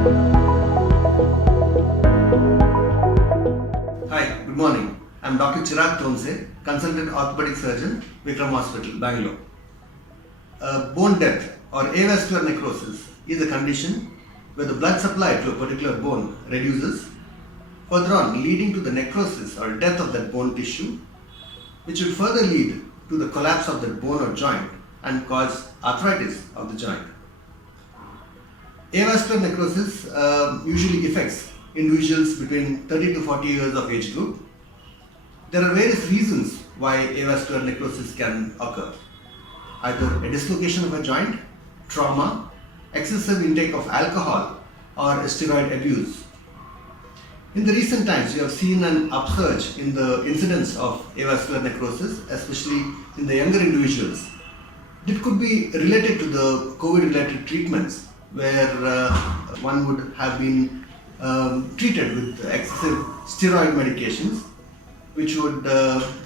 Hi, good morning. I am Dr. Chirag Thonse, Consultant Orthopaedic Surgeon, Vikram Hospital, Bangalore. Bone death or avascular necrosis is a condition where the blood supply to a particular bone reduces, further on leading to the necrosis or death of that bone tissue, which will further lead to the collapse of that bone or joint and cause arthritis of the joint. Avascular necrosis usually affects individuals between 30 to 40 years of age group. There are various reasons why avascular necrosis can occur. Either a dislocation of a joint, trauma, excessive intake of alcohol, or steroid abuse. In the recent times, we have seen an upsurge in the incidence of avascular necrosis, especially in the younger individuals. It could be related to the COVID-related treatments, where one would have been treated with excessive steroid medications, which would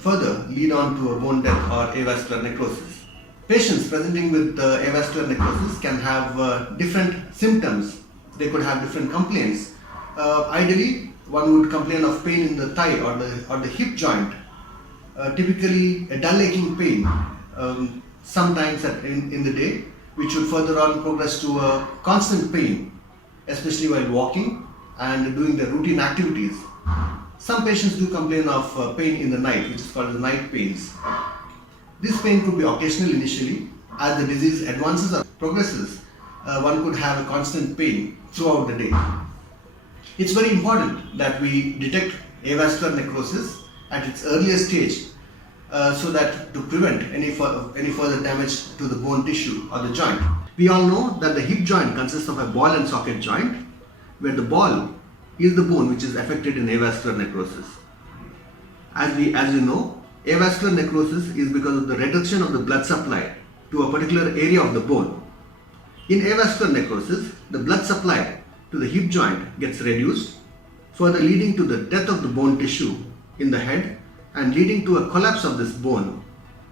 further lead on to a bone death or avascular necrosis. Patients presenting with avascular necrosis can have different symptoms. They could have different complaints. Ideally, one would complain of pain in the thigh or the hip joint. Typically, a dull aching pain, sometimes in the day, which would further on progress to a constant pain, especially while walking and doing the routine activities. Some patients do complain of pain in the night, which is called the night pains. This pain could be occasional initially. As the disease advances or progresses, one could have a constant pain throughout the day. It's very important that we detect avascular necrosis at its earliest stage so that to prevent any further damage to the bone tissue or the joint. We all know that the hip joint consists of a ball and socket joint, where the ball is the bone which is affected in avascular necrosis. As you know, avascular necrosis is because of the reduction of the blood supply to a particular area of the bone. In avascular necrosis, the blood supply to the hip joint gets reduced, further leading to the death of the bone tissue in the head and leading to a collapse of this bone,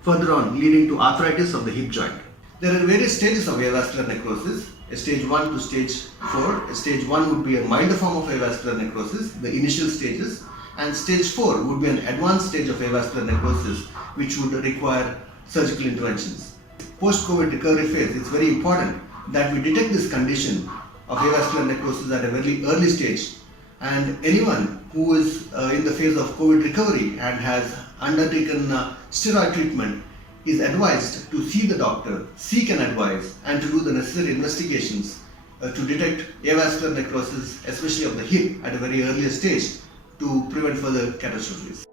further on leading to arthritis of the hip joint. There are various stages of avascular necrosis, stage 1 to stage 4. Stage 1 would be a milder form of avascular necrosis, the initial stages, and stage 4 would be an advanced stage of avascular necrosis, which would require surgical interventions. Post-COVID recovery phase, it's very important that we detect this condition of avascular necrosis at a very early stage, and anyone who is in the phase of COVID recovery and has undertaken steroid treatment is advised to see the doctor, seek an advice, and to do the necessary investigations to detect avascular necrosis, especially of the hip, at a very early stage to prevent further catastrophes.